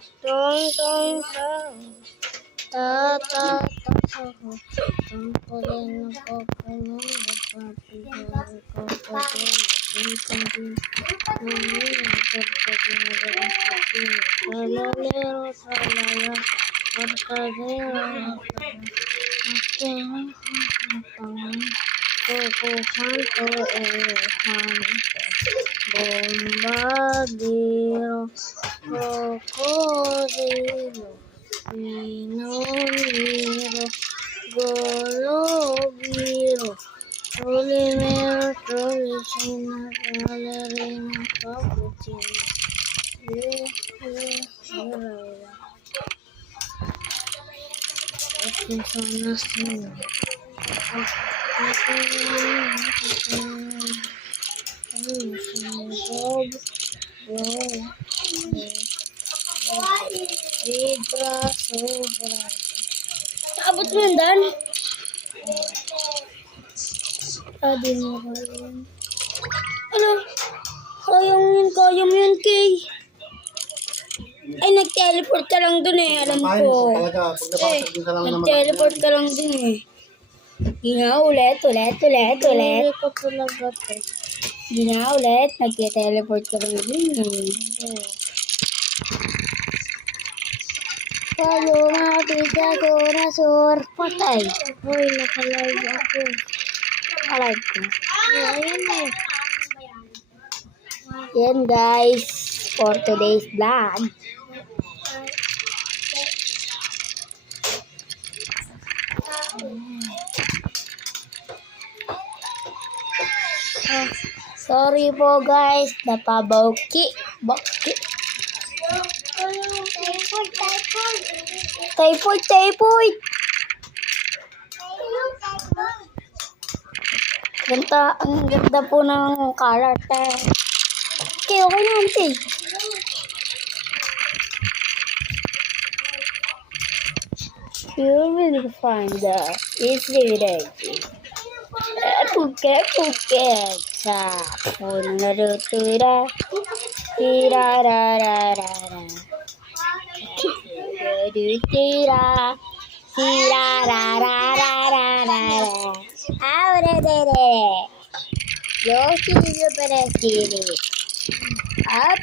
Tong tong tong. Ta ta ta ta. Tong pulin ako kulong nagpapigil ko pagin. Salalero salaya. Pagkadero. Kukuhanto bombardiro, crocodilo, pinoniro, golobiro, trolimero, trolicina, ballerina, cappuccino. Queste sono strane. Abot mo yun, Dan? Di mo kaya. Ano? Kaya mo yun, Kay. Ay, nag-teleport ka lang dun eh, alam ko. Nag-teleport ka lang dun eh. Gina ulit. Hindi ko talaga to. Gina ulit, nag-teleport ka lang dun eh. Paano mapisa ko na sur? Patay. Hoy, nakalive ako. Nakalive ko. Ayan eh. Yan guys, for today's vlog. Sorry po guys, napabauki. Typhoid. Ang ganda po ng color. Okay naman, Tay. You will find out. It's really Puket. Sa puno tura. Tirarararara. Ahora yo quiero para Siri.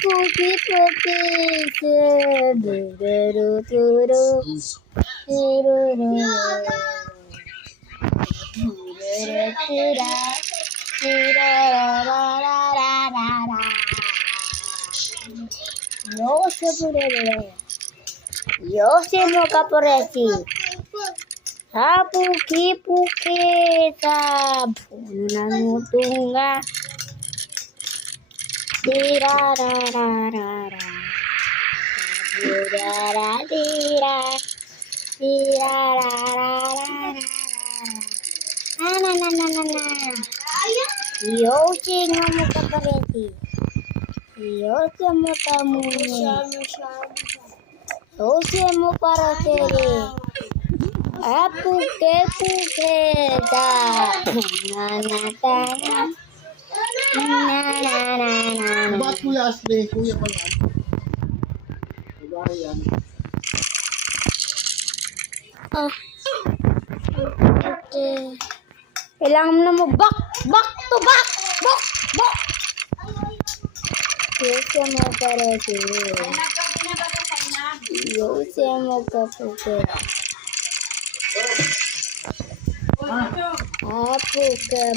Puki. Yo se moca por así. Puki sa puno ng tunga. Tirarararara. Yo sing mo kapareti. Yo mo tamuni. Yo mo para tere. Puke da. Na. Ba't Kuya Ashley? Kuya pa yan? Diba yan? Okay. Kailangan mo na back to back. Yo mo parati. Yo mo kapuke.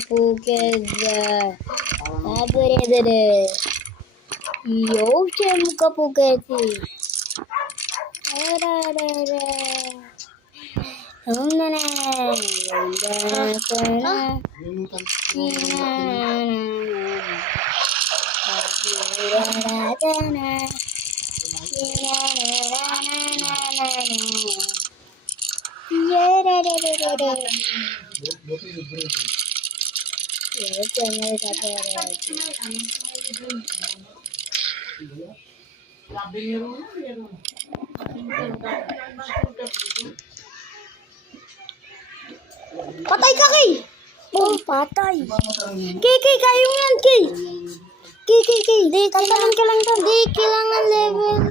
Puke da. Abure. Yo mo kapuke. Patay ka, Kay! Oh, patay. Kay, kayo yan, Kay. Kay. Di, tatanong ka lang. Di, kailangan level,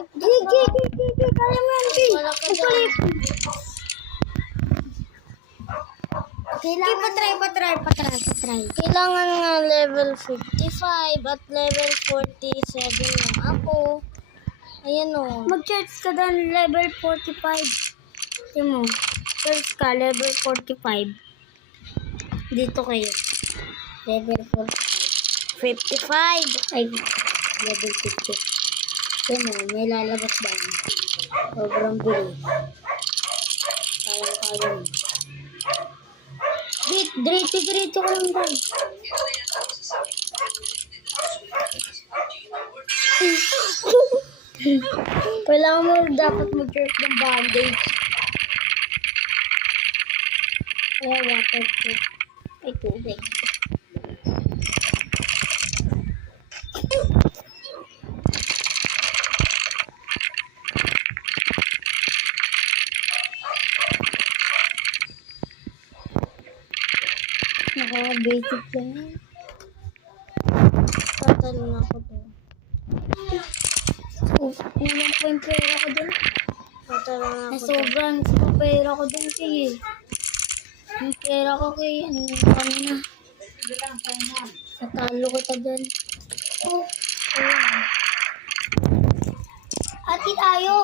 Kaya mo yan, Kay. Wala ka dyan. Kay, patry. Kailangan nga level 55 at level 47 lang ako. Ayan o. Mag-charge ka doon, level 45. Tingnan mo. Charge ka, level 45. Dito kayo. Level 45. 55. Ay, level 50. Tingnan mo, may lalabas ba? Sobrang bilis. Kaya mo. Diretso ka lang doon. Kailangan mo dapat mag-charge ng bandage. Kaya waterproof. Ay, tubig. Basic lang yan. Tatalon ako doon. Kulang po yung pera ko dun. Tatalon ako doon. Sobrang pera ko dun kay. Yung pera ko kay, ano kanina. Natalo ko ta dun. Oh, ayan. Ati tayo.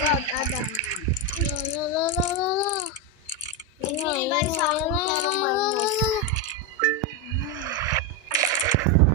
Wag, Adam. La. Bigyan ba sa akin pero minus?